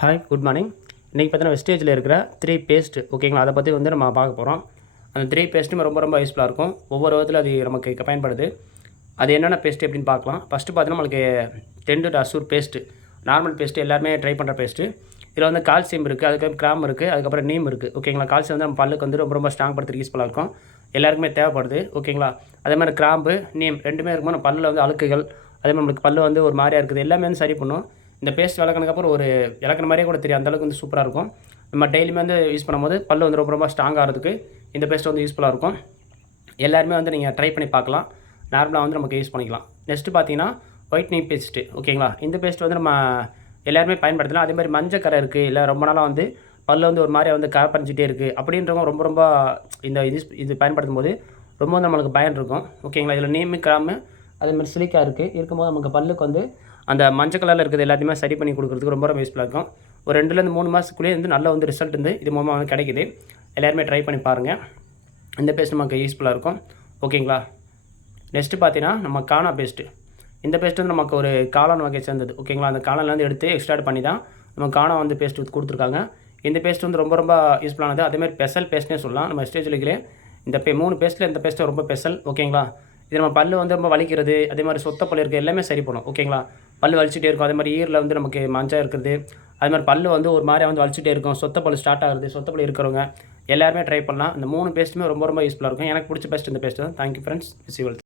Hi good morning. இன்றைக்கி பார்த்தீங்கன்னா வெஸ்டேஜில் இருக்கிற 3 பேஸ்ட் ஓகேங்களா, அதை பற்றி வந்து நம்ம பார்க்க போகிறோம். அந்த 3 பேஸ்ட்டும் ரொம்ப யூஸ்ஃபுல்லாக இருக்கும். ஒவ்வொரு விதத்தில் அது நமக்கு பயன்படுது. அது என்னென்ன பேஸ்ட் எப்படின்னு பார்க்கலாம். ஃபஸ்ட்டு பார்த்தீங்கன்னா நம்மளுக்கு டென்டு அசூர் பேஸ்ட்டு, நார்மல் பேஸ்ட்டு எல்லாருமே ட்ரை பண்ணுற பேஸ்ட்டு. இதில் வந்து கால்சியம் இருக்குது, அதுக்கப்புறம் கிராம் இருக்குது, அதுக்கப்புறம் நீம் இருக்குது ஓகேங்களா. கால்சியம் வந்து நம்ம பல்லுக்கு வந்து ரொம்ப ஸ்ட்ராங் படுத்துறதுக்கு யூஸ்ஃபுல்லாக இருக்கும். எல்லாருக்குமே தேவைப்படுது ஓகேங்களா. அதே மாதிரி கிராம்பு நீம் ரெண்டுமே இருக்கும்போது நம்ம பல்லில் வந்து அழுக்குகள், அதே மாதிரி நம்மளுக்கு பல்லு வந்து ஒரு மாதிரியாக இருக்குது, எல்லாமே வந்து சரி பண்ணும். இந்த பேஸ்ட் விளக்குனதுக்கப்புறம் ஒரு விளக்குன மாதிரியே கூட தெரியும், அந்தளவுக்கு வந்து சூப்பராக இருக்கும். நம்ம டெய்லியுமே வந்து யூஸ் பண்ணும்போது பல்லு வந்து ரொம்ப ஸ்ட்ராங் ஆகிறதுக்கு இந்த பேஸ்ட் வந்து யூஸ்ஃபுல்லாக இருக்கும். எல்லாருமே வந்து நீங்கள் ட்ரை பண்ணி பார்க்கலாம். நார்மலாக வந்து நமக்கு யூஸ் பண்ணிக்கலாம். நெக்ஸ்ட்டு பார்த்தீங்கன்னா ஒயிட்னிங் பேஸ்ட்டு ஓகேங்களா. இந்த பேஸ்ட் வந்து நம்ம எல்லாருமே பயன்படுத்தலாம். அதே மாதிரி மஞ்சள் கரை இருக்குது, இல்லை ரொம்ப நாளாக வந்து பல்லு வந்து ஒரு மாதிரியா வந்து கரை படிஞ்சிட்டே இருக்குது அப்படின்றவங்க ரொம்ப இந்த இது பயன்படுத்தும் போது ரொம்ப வந்து நம்மளுக்கு பயன் இருக்கும் ஓகேங்களா. இதில் நீம் கிராமு அதேமாதிரி சிலிக்கா இருக்கும்போது நமக்கு பல்லுக்கு வந்து அந்த மஞ்சள் கலரில் இருக்கிறது எல்லாத்தையுமே சரி பண்ணி கொடுக்குறதுக்கு ரொம்ப யூஸ்ஃபுல்லாக இருக்கும். ஒரு 2லேருந்து 3 மாதத்துக்குள்ளேயே வந்து நல்ல வந்து ரிசல்ட் வந்து இது மூலமாக வந்து கிடைக்குது. எல்லாருமே ட்ரை பண்ணி பாருங்கள். இந்த பேஸ்ட் நமக்கு யூஸ்ஃபுல்லாக இருக்கும் ஓகேங்களா. நெக்ஸ்ட்டு பார்த்தீங்கன்னா நம்ம கானா பேஸ்ட்டு. இந்த பேஸ்ட் வந்து நமக்கு ஒரு காளான் வகை சேர்ந்தது ஓகேங்களா. அந்த காளான்லேருந்து எடுத்து எக்ஸ்ட்ராக்ட் பண்ணி தான் நம்ம கானா வந்து பேஸ்ட் கொடுத்துருக்காங்க. இந்த பேஸ்ட் வந்து ரொம்ப யூஸ்ஃபுல்லானது. அதேமாதிரி ஸ்பெஷல் பேஸ்ட்னே சொல்லலாம். நம்ம ஸ்டேஜ்லேயே இந்த 3 பேஸ்ட்டில் இந்த பேஸ்ட்டு ரொம்ப ஸ்பெஷல் ஓகேங்களா. இது நம்ம பல்லு வந்து ரொம்ப வலிக்கிறது, அதே மாதிரி சொத்த பல்லு இருக்குது, எல்லாமே சரி பண்ணும் ஓகேங்களா. பல்லு வலிச்சுட்டே இருக்கும், அதே மாதிரி ஈரில் வந்து நமக்கு மஞ்சள் இருக்கிறது, அது மாதிரி பல்லு வந்து ஒரு மாதிரியா வந்து வலிச்சுட்டே இருக்கும், சொத்த பல்லு ஸ்டார்ட் ஆகுது, சொத்த பல்லு இருக்கிறவங்க எல்லாருமே ட்ரை பண்ணலாம். இந்த 3 பேஸ்ட்டுமே ரொம்ப யூஸ்ஃபுல்லாக இருக்கும். எனக்கு பிடிச்ச பேஸ்ட் இந்த பேஸ்ட் தான். Thank you friends. Wish you all.